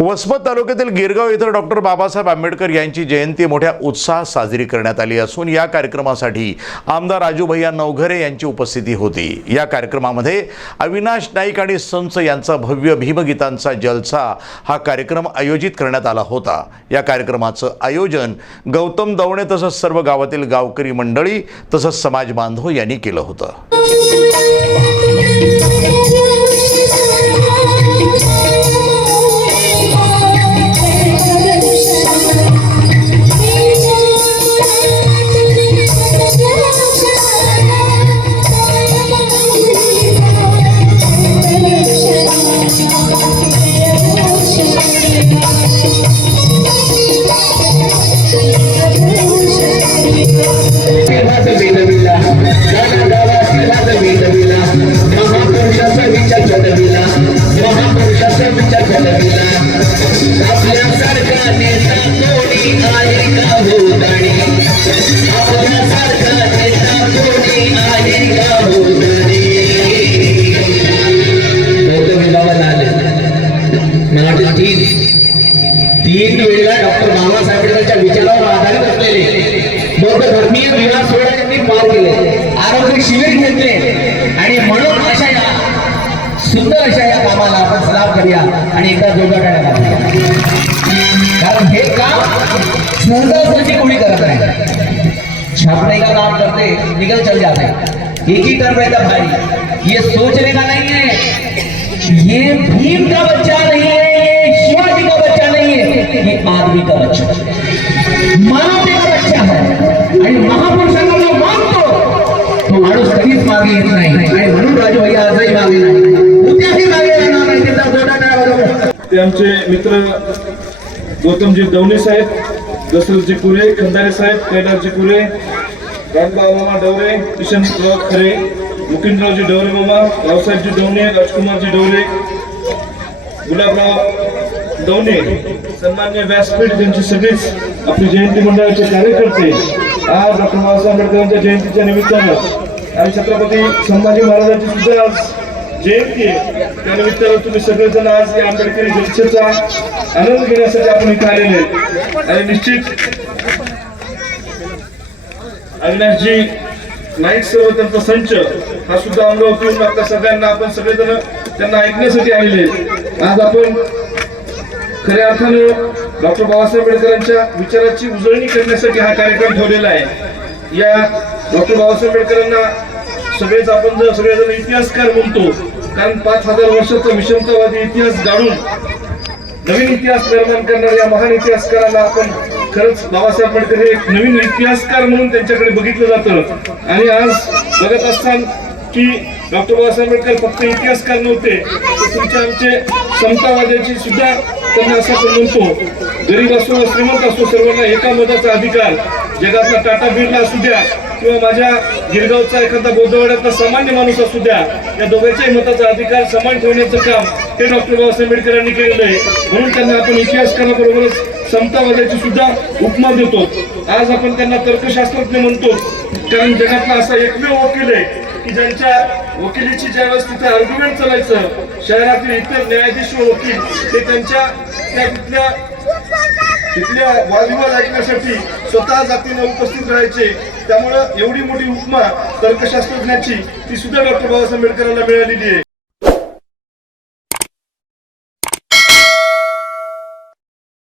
वसमत तालुक्यातील गिरगाव इथं डॉक्टर बाबासाहेब आंबेडकर यांची जयंती मोठ्या उत्साहात साजरी करण्यात आली असून या कार्यक्रमासाठी आमदार राजू भैया नवघरे यांची उपस्थिती होती. या कार्यक्रमामध्ये अविनाश नाईक आणि संच यांचा भव्य भीमगीतांचा जलसा हा कार्यक्रम आयोजित करण्यात आला होता. या कार्यक्रमाचं आयोजन गौतम दवणे तसंच सर्व गावातील गावकरी मंडळी तसंच समाज बांधव यांनी केलं होतं. आपल्यासारखा नेता कोणी आहे का हो आपल्यासारखा नेता कोणी आहे का आले मला तीन तीन वेळेला डॉक्टर बाबासाहेब विचारावर आधारित असलेले बौद्ध धर्मीय विवाह सोहळा त्यांनी पार केले आरोग्य शिबिर घेतले आणि म्हणून अशा या सुंदर अशा या कामाला आपण करूया छापने का काम करते निकल चल जाते. एक ही कर रहता भाई ये सोचने का नहीं है ये भीम का बच्चा नहीं है ये शिवाजी का बच्चा नहीं है ये आदमी का बच्चा। मानवते का बच्चा है. आणि महापुरुषांना तो माणूस कधीच मागे येत नाही. आणि म्हणून राजू भैया ते आमचे मित्र गौतमजी दवणे साहेब दशरथजी कुरे खंदारे साहेब कैलासजी कुरे रामबाबा मामा डवरे किशनराव खरे मुकिंदरावजी डवरे मामा रावसाहेबजी डवणे राजकुमारजी डवरे गुलाबराव डवणे सन्मान्य व्यासपीठ त्यांची सगळीच आपली जयंती मंडळाचे कार्यकर्ते आज डॉक्टर बाबासाहेब आंबेडकरांच्या जयंतीच्या निमित्तानं आणि छत्रपती संभाजी महाराजांची सुद्धा आज जयंती. आहे त्यानिमित्तानं तुम्ही सगळेजण आज या आंबेडकरी जलसेचा आनंद घेण्यासाठी आपण इथे आलेले आणि निश्चित अविनाशजी नाईक सर्व त्यांचा संच हा सुद्धा अमरावतीहून आपल्या सगळ्यांना आपण सगळेजण त्यांना ऐकण्यासाठी आलेले आहेत. आज आपण खऱ्या अर्थानं डॉक्टर बाबासाहेब आंबेडकरांच्या विचाराची उजळणी करण्यासाठी हा कार्यक्रम ठेवलेला आहे. या डॉक्टर बाबासाहेब आंबेडकरांना सगळेच आपण जर सगळेजण इतिहासकार म्हणतो कारण पाच हजार वर्षाचा विषमतावादी इतिहास जाणून नवीन इतिहास निर्माण करणाऱ्या या महान इतिहासकाराला आपण खरंच बाबासाहेब आंबेडकर हे एक नवीन इतिहासकार म्हणून त्यांच्याकडे बघितलं जातं. आणि आज बघत असताल की डॉक्टर बाबासाहेब आंबेडकर फक्त इतिहासकार नव्हते तर तुमच्या आमचे समतावाद्याची सुद्धा त्यांना असं आपण म्हणतो गरीब असो श्रीमंत असो सर्वांना एका मताचा अधिकार जगातला टाटा बिर्ला असू द्या किंवा माझ्या गिरगावचा एखादा बौद्धवाड्यातला सामान्य माणूस असू द्या या दोघांच्याही मताचा अधिकार समान ठेवण्याचं काम ते डॉक्टर बाबासाहेब आंबेडकरांनी केलेलं आहे. म्हणून त्यांना आपण इतिहासकाराबरोबरच समतावाद्याची सुद्धा उपमा देतो. आज आपण त्यांना तर्कशास्त्रज्ञ म्हणतो. कारण जगातला असा एकमेव वकील आहे की ज्यांच्या वकिलीची ज्यावेळेस तिथे आर्ग्युमेंट चालायचं शहरातील इतर न्यायाधीश व वकील ते त्यांच्या त्या तिथल्या तिथल्या वादविवाद ऐकण्यासाठी स्वतः जातीने उपस्थित राहायचे. त्यामुळं एवढी मोठी उपमा तर्कशास्त्रज्ञाची ती सुद्धा डॉक्टर बाबासाहेब आंबेडकरांना मिळालेली आहे.